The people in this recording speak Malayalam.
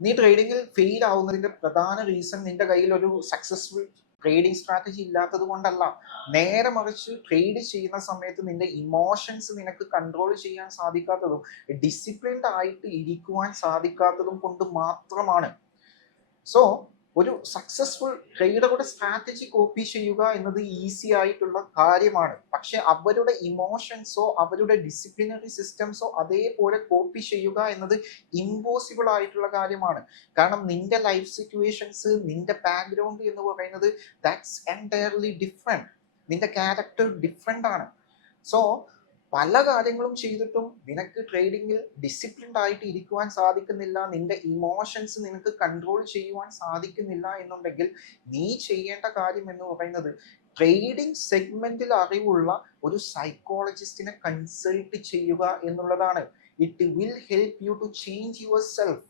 നീ ട്രേഡിങ്ങിൽ ഫെയിൽ ആവുന്നതിന്റെ പ്രധാന റീസൺ നിന്റെ കയ്യിൽ ഒരു സക്സസ്ഫുൾ ട്രേഡിംഗ് സ്ട്രാറ്റജി ഇല്ലാത്തത് കൊണ്ടല്ല. നേരെ മറിച്ച് ട്രേഡ് ചെയ്യുന്ന സമയത്ത് നിന്റെ ഇമോഷൻസ് നിനക്ക് കൺട്രോൾ ചെയ്യാൻ സാധിക്കാത്തതും ഡിസിപ്ലിൻഡ് ആയിട്ട് ഇരിക്കുവാൻ സാധിക്കാത്തതും കൊണ്ട് മാത്രമാണ്. സോ ഒരു സക്സസ്ഫുൾ ട്രേഡറുടെ സ്ട്രാറ്റജി കോപ്പി ചെയ്യുക എന്നത് ഈസി ആയിട്ടുള്ള കാര്യമാണ്. പക്ഷെ അവരുടെ ഇമോഷൻസോ അവരുടെ ഡിസിപ്ലിനറി സിസ്റ്റംസോ അതേപോലെ കോപ്പി ചെയ്യുക എന്നത് ഇമ്പോസിബിൾ ആയിട്ടുള്ള കാര്യമാണ്. കാരണം നിന്റെ ലൈഫ് സിറ്റുവേഷൻസ്, നിന്റെ ബാക്ക്ഗ്രൗണ്ട് എന്ന് പറയുന്നത് ദാറ്റ്സ് എൻറ്റയർലി ഡിഫറെന്റ്. നിന്റെ ക്യാരക്ടർ ഡിഫറെന്റ് ആണ്. സോ പല കാര്യങ്ങളും ചെയ്തിട്ടും നിനക്ക് ട്രേഡിങ്ങിൽ ഡിസിപ്ലിൻഡ് ആയിട്ട് ഇരിക്കുവാൻ സാധിക്കുന്നില്ല, നിന്റെ ഇമോഷൻസ് നിനക്ക് കൺട്രോൾ ചെയ്യുവാൻ സാധിക്കുന്നില്ല എന്നുണ്ടെങ്കിൽ നീ ചെയ്യേണ്ട കാര്യം എന്ന് പറയുന്നത് ട്രേഡിംഗ് സെഗ്മെന്റിൽ അറിവുള്ള ഒരു സൈക്കോളജിസ്റ്റിനെ കൺസൾട്ട് ചെയ്യുക എന്നുള്ളതാണ്. It will help you to change your self.